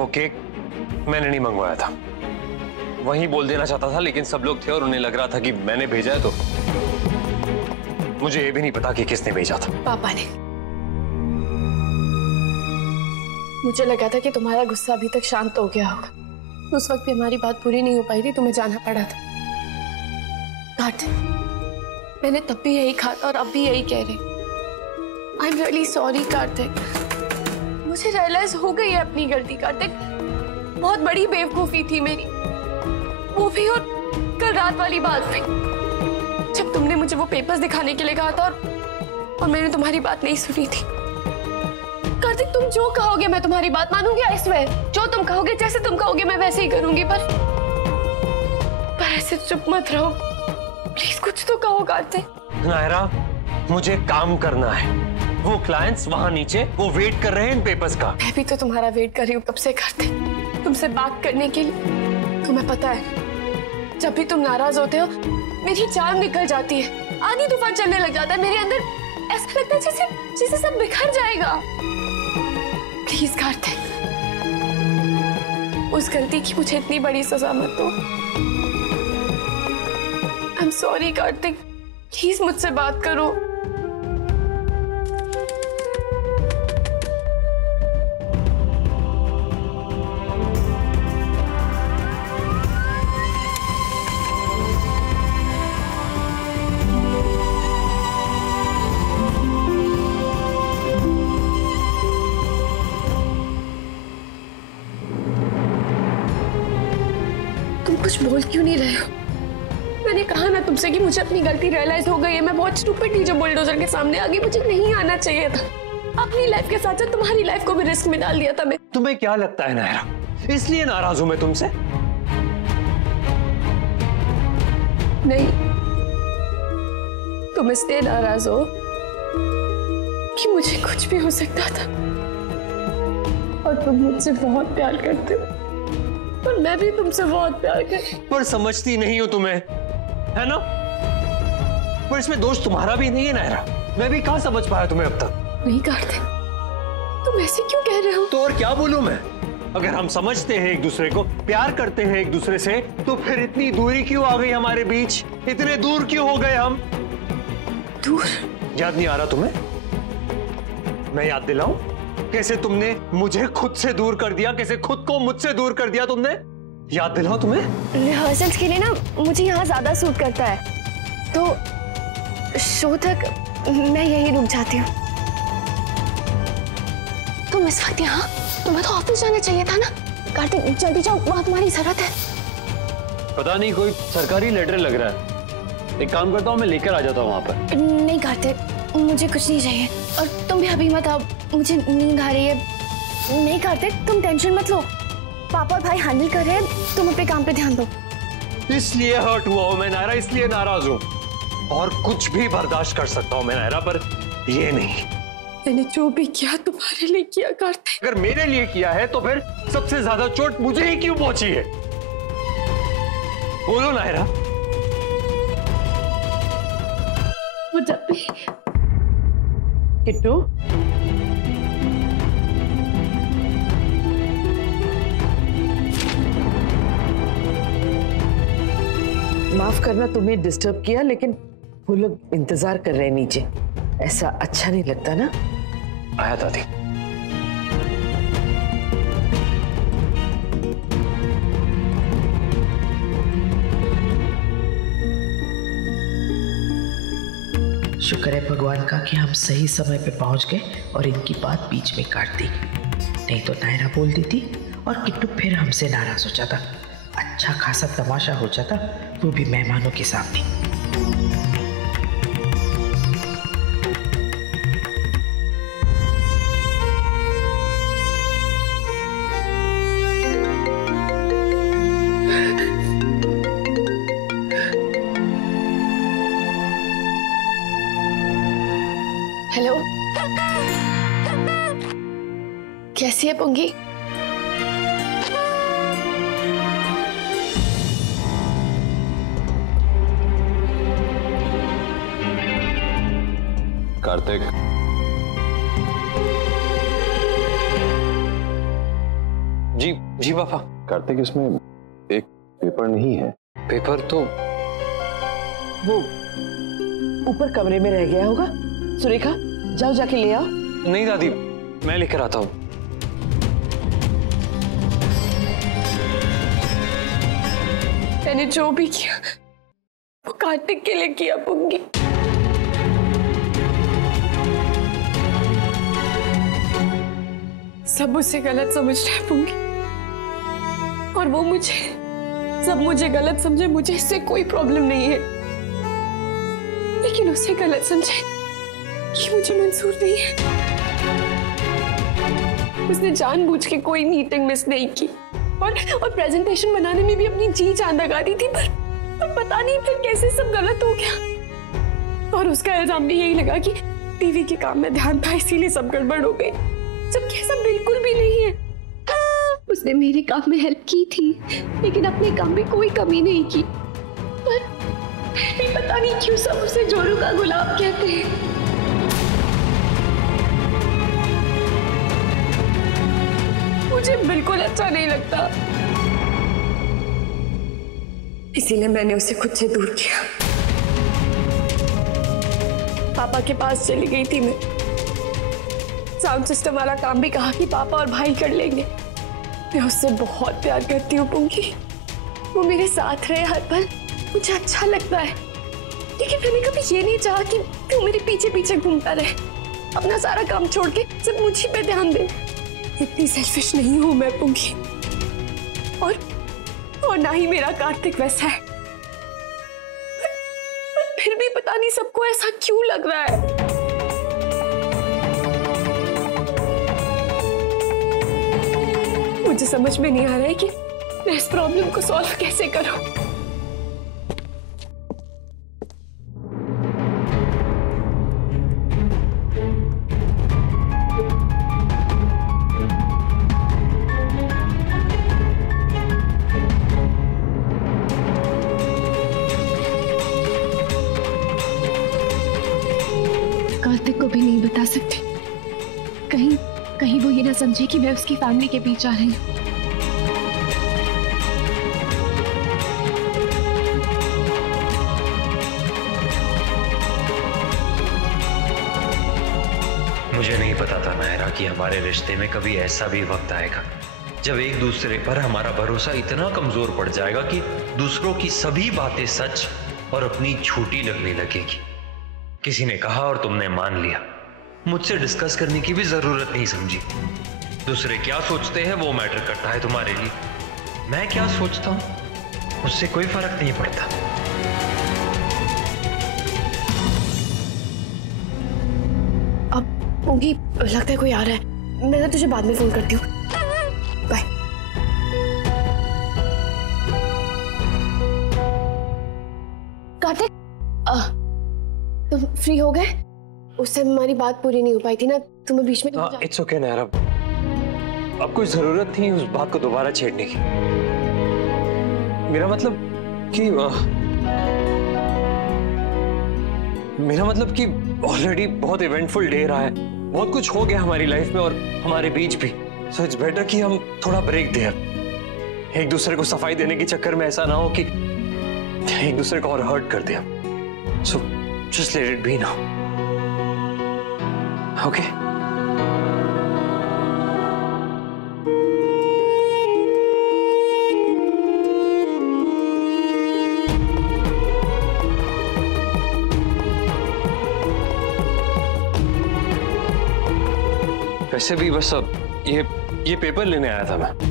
वो केक मैंने नहीं मंगवाया था, वहीं बोल देना चाहता था, लेकिन सब लोग थे और उन्हें लग रहा था कि मैंने भेजा है, तो मुझे ये भी नहीं पता कि किसने भेजा था। पापा ने। मुझे लगा था कि तुम्हारा गुस्सा अभी तक शांत हो गया होगा, उस वक्त भी हमारी बात पूरी नहीं हो पाई थी, तुम्हें जाना पड़ा था। कार्तिक, मैंने तब भी यही कहा था और अब भी यही कह रही। I am really sorry Kartik, मुझे रियलाइज हो गई है अपनी गलती। कार्तिक, बहुत बड़ी बेवकूफी थी मेरी, वो भी और कल रात वाली बात भी, जब तुमने मुझे वो पेपर्स दिखाने के लिए कहा था और मैंने तुम्हारी बात नहीं सुनी थी। कार्तिक, तुम जो कहोगे मैं तुम्हारी बात मानूंगी, आई स्वेयर। जो तुम कहोगे, जैसे तुम कहोगे मैं वैसे ही करूंगी, पर ऐसे चुप मत रहो प्लीज, कुछ तो कहो कार्तिक। नायरा, मुझे काम करना है, वो क्लाइंट्स वहां नीचे वो वेट कर रहे हैं इन पेपर्स का। मैं भी तो तुम्हारा वेट कर रही हूँ कब से कार्तिक, तुमसे बात करने के लिए। तुम्हें पता है जब भी तुम नाराज होते हो मेरी जान निकल जाती है, आंधी तूफान चलने लग जाता है मेरे अंदर, ऐसा लगता है जैसे सब बिखर जाएगा। प्लीज कार्तिक, उस गलती की मुझे इतनी बड़ी सजा मत दो। I am sorry Kartik, please मुझसे बात करो। कुछ बोल क्यों नहीं रहे हो? मैंने कहा ना तुमसे कि मुझे अपनी गलती रियलाइज हो गई है, मैं बहुत स्टूपिड थी जो बुलडोजर के सामने आ गई, मुझे नहीं आना चाहिए था। अपनी लाइफ के साथ साथ तुम्हारी लाइफ को भी रिस्क में डाल दिया था मैं। तुम्हें क्या लगता है नायरा, इसलिए नाराज हूं मैं तुमसे? नहीं, तुम इसलिए नाराज हो कि मुझे कुछ भी हो सकता था और तुम मुझसे बहुत प्यार करते हो और मैं भी तुमसे बहुत प्यार करती हूं। पर समझती नहीं हो तुम्हें, है ना? पर इसमें दोष तुम्हारा भी नहीं है नायरा, मैं भी कहां समझ पाया तुम्हें अब तक। नहीं करते, तुम ऐसे क्यों कह रहे हो? तो और क्या बोलूं मैं? अगर हम समझते हैं एक दूसरे को, प्यार करते हैं एक दूसरे से, तो फिर इतनी दूरी क्यों आ गई हमारे बीच? इतने दूर क्यों हो गए हम? दूर? याद नहीं आ रहा तुम्हें? मैं याद दिलाऊं कैसे तुमने मुझे खुद से दूर कर दिया, कैसे खुद को मुझसे दूर कर दिया तुमने? याद दिलाओ तुम्हें। रिहर्सल्स के लिए ना मुझे यहाँ ज्यादा सूट करता है, तो शो तक मैं यहीं रुक जाती हूँ। तुम इस वक्त यहाँ, तुम्हें तो ऑफिस जाना चाहिए था ना। कार्तिक जल्दी जाओ, वहाँ तुम्हारी जरूरत है। पता नहीं कोई सरकारी लेटर लग रहा है, एक काम करता हूँ मैं लेकर आ जाता हूँ वहाँ पर। नहीं कार्तिक, मुझे कुछ नहीं चाहिए और तुम भी अभी मत आओ, मुझे नींद आ रही है। नहीं कार्तिक, तुम टेंशन मत लो, पापा और भाई हैंडल कर रहे हैं, तुम अपने काम पे ध्यान दो। इसलिए हर्ट हुआ हूं मैं नायरा, इसलिए नाराज हूं, और कुछ भी बर्दाश्त कर सकता हूं मैं नायरा, पर ये नहीं। मैंने जो भी किया तुम्हारे लिए किया कार्तिक। अगर मेरे लिए किया है तो फिर सबसे ज्यादा चोट मुझे ही क्यों पहुंची है? बोलो नायरा। किट्टू, माफ करना तुम्हें डिस्टर्ब किया, लेकिन वो लोग इंतजार कर रहे हैं नीचे, ऐसा अच्छा नहीं लगता ना। आया दादी। शुक्र है भगवान का कि हम सही समय पे पहुंच गए और इनकी बात बीच में काट दी, नहीं तो नायरा बोल देती और किट्टू फिर हमसे नाराज हो जाता। अच्छा खासा तमाशा हो जाता, वो भी मेहमानों के सामने। हेलो, कैसी है पुंगी? कार्तिक, जी जी पापा। कार्तिक, इसमें एक पेपर नहीं है। पेपर तो वो ऊपर कमरे में रह गया होगा। सुरेखा, जाओ जाके ले आओ। नहीं दादी, मैं लेकर आता हूँ। मैंने जो भी किया वो कार्तिक के लिए किया पुंगी। सब मुझसे गलत समझ रहे हैं पुंगी, और वो मुझे गलत समझे, मुझे इससे कोई प्रॉब्लम नहीं है, लेकिन उसे गलत समझे कि मुझे मंजूर नहीं है। उसने जानबूझ के कोई मीटिंग मिस नहीं की और प्रेजेंटेशन बनाने में भी अपनी जी जान लगा दी थी, पर पता नहीं फिर कैसे सब गलत हो गया। और उसका इल्जाम भी यही लगा कि टीवी के काम में ध्यान था इसीलिए सब गड़बड़ हो गई, जबकि ऐसा बिल्कुल भी नहीं है। उसने मेरे काम में हेल्प की थी, लेकिन अपने काम में कोई कमी नहीं की, पर फिर भी पता नहीं क्यों सब उसे जोरू का गुलाब कहते हैं। मुझे बिल्कुल अच्छा नहीं लगता, इसीलिए मैंने उसे खुद से दूर किया। पापा के पास चली गई थी मैं। साउंड सिस्टम वाला काम भी कहा कि पापा और भाई कर लेंगे। मैं उससे बहुत प्यार करती हूँ पुंगी, वो मेरे साथ रहे हर पल, मुझे अच्छा लगता है, लेकिन मैंने कभी ये नहीं चाहा कि तू मेरे पीछे पीछे घूमता रहे, अपना सारा काम छोड़ के सिर्फ मुझी पे ध्यान दे। इतनी सेल्फिश नहीं हूं मैं पुंगी, और ना ही मेरा कार्तिक वैसा है, पर फिर भी पता नहीं सबको ऐसा क्यों लग रहा है। मुझे समझ में नहीं आ रहा है कि मैं इस प्रॉब्लम को सॉल्व कैसे करूं। कार्तिक को भी नहीं बता सकती, कहीं वो ये ना समझे कि मैं उसकी फैमिली के बीच आ रही हूँ। मुझे नहीं पता था नायरा कि हमारे रिश्ते में कभी ऐसा भी वक्त आएगा जब एक दूसरे पर हमारा भरोसा इतना कमजोर पड़ जाएगा कि दूसरों की सभी बातें सच और अपनी झूठी लगने लगेगी। किसी ने कहा और तुमने मान लिया, मुझसे डिस्कस करने की भी जरूरत नहीं समझी। दूसरे क्या सोचते हैं वो मैटर करता है तुम्हारे लिए, मैं क्या सोचता हूं उससे कोई फर्क नहीं पड़ता। अब पुंगी, लगता है कोई आ रहा है, मैं ना तुझे बाद में फोन करती हूँ। बाय। कार्तिक, तुम फ्री हो गए? उस टाइम हमारी बात पूरी नहीं हो पाई थी ना, तुम्हें बीच में। इट्स ओके नायरा, अब कोई जरूरत थी उस बात को दोबारा छेड़ने की। मेरा मतलब कि ऑलरेडी बहुत इवेंटफुल डे रहा है, बहुत कुछ हो गया हमारी लाइफ में और हमारे बीच भी। सो इट्स बेटर कि हम थोड़ा ब्रेक दें, एक दूसरे को सफाई देने के चक्कर में ऐसा ना हो कि एक दूसरे को और हर्ट कर दें। So just let it be now, okay? वैसे भी बस अब ये पेपर लेने आया था मैं।